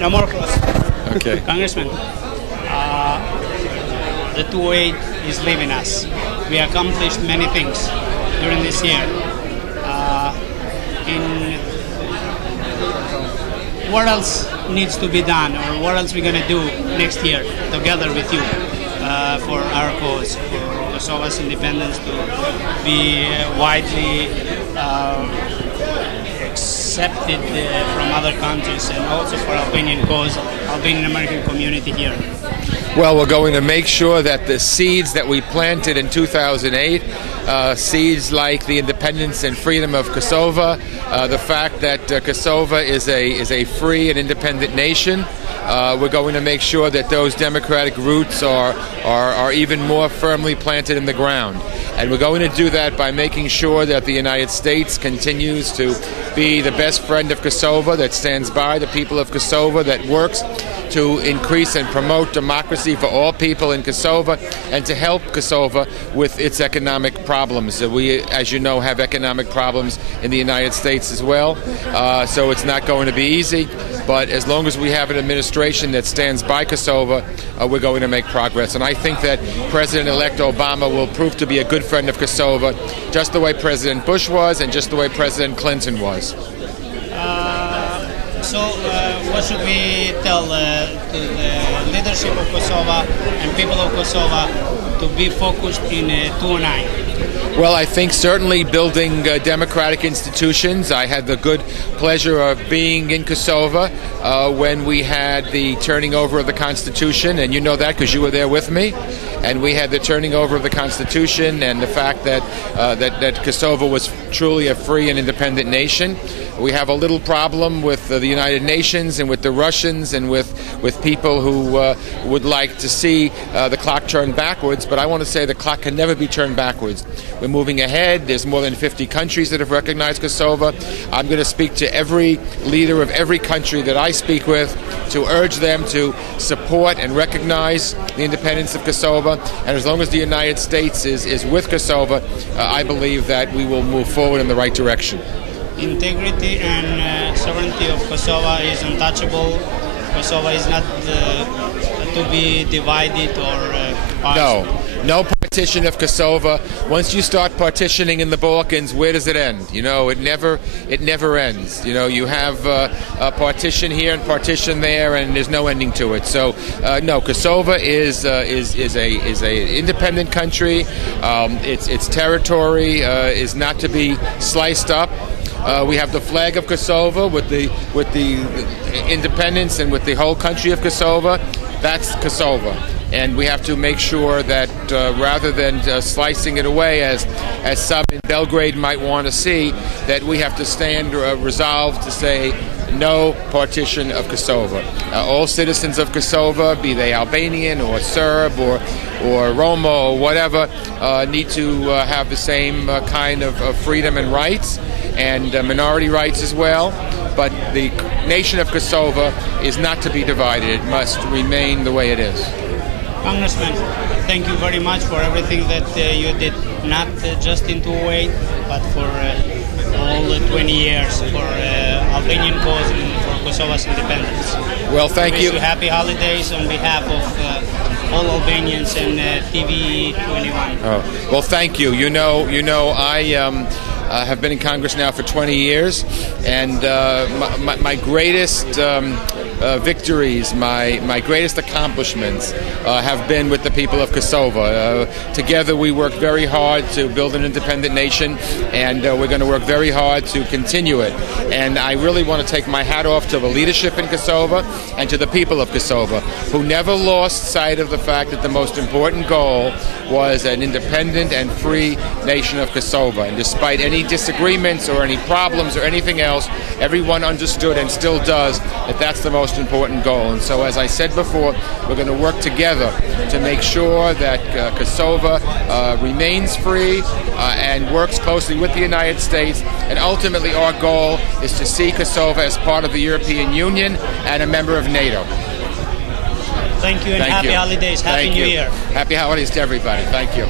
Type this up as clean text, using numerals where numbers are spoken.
No more cross. Okay. Congressman, the 208 is leaving us. We accomplished many things during this year. What else needs to be done, or what else we're going to do next year together with you for our cause, for Kosovo's independence to be widely accepted from other countries, and also for Albanian cause, Albanian American community here? Well, we're going to make sure that the seeds that we planted in 2008, seeds like the independence and freedom of Kosovo, the fact that Kosovo is a free and independent nation, we're going to make sure that those democratic roots are even more firmly planted in the ground. And we're going to do that by making sure that the United States continues to be the best friend of Kosovo, that stands by the people of Kosovo, that works to increase and promote democracy for all people in Kosovo, and to help Kosovo with its economic problems. We, as you know, have economic problems in the United States as well, so it's not going to be easy. But as long as we have an administration that stands by Kosovo, we're going to make progress. And I think that President-elect Obama will prove to be a good friend of Kosovo, just the way President Bush was and just the way President Clinton was. So what should we tell to the leadership of Kosovo and people of Kosovo to be focused in 209? Well, I think certainly building democratic institutions. I had the good pleasure of being in Kosovo when we had the turning over of the Constitution, and you know that because you were there with me. And we had the turning over of the Constitution and the fact that that Kosovo was truly a free and independent nation. We have a little problem with the United Nations and with the Russians and with people who would like to see the clock turn backwards, but I want to say the clock can never be turned backwards. We're moving ahead. There's more than 50 countries that have recognized Kosovo. I'm going to speak to every leader of every country that I speak with to urge them to support and recognize the independence of Kosovo. And as long as the United States is with Kosovo, I believe that we will move forward in the right direction. Integrity and sovereignty of Kosovo is untouchable. Kosovo is not to be divided or partitioned. No partition of Kosovo. Once you start partitioning in the Balkans, where does it end? You know, it never ends. You know, you have a partition here and partition there, and there's no ending to it. So, no, Kosovo is a independent country. Its territory is not to be sliced up. We have the flag of Kosovo with the independence and with the whole country of Kosovo. That's Kosovo. And we have to make sure that rather than slicing it away as some in Belgrade might want to see, that we have to stand resolved to say no partition of Kosovo. All citizens of Kosovo, be they Albanian or Serb or Roma or whatever, need to have the same kind of freedom and rights, and minority rights as well. But the nation of Kosovo is not to be divided. It must remain the way it is. Congressman, thank you very much for everything that you did, not just in 2008, but for all the 20 years for Albanian cause and for Kosovo's independence. Well, thank you. Wish you happy holidays on behalf of all Albanians and TV 21. Oh, well, thank you. You know, I have been in Congress now for 20 years, and my greatest victories, my greatest accomplishments have been with the people of Kosovo. Together we worked very hard to build an independent nation, and we're going to work very hard to continue it. And I really want to take my hat off to the leadership in Kosovo and to the people of Kosovo, who never lost sight of the fact that the most important goal was an independent and free nation of Kosovo. And despite any disagreements or any problems or anything else, everyone understood and still does that that's the most important goal. And so, as I said before, we're going to work together to make sure that Kosovo remains free and works closely with the United States. And ultimately, our goal is to see Kosovo as part of the European Union and a member of NATO. Thank you, and happy holidays. Happy New Year. Happy holidays to everybody. Thank you.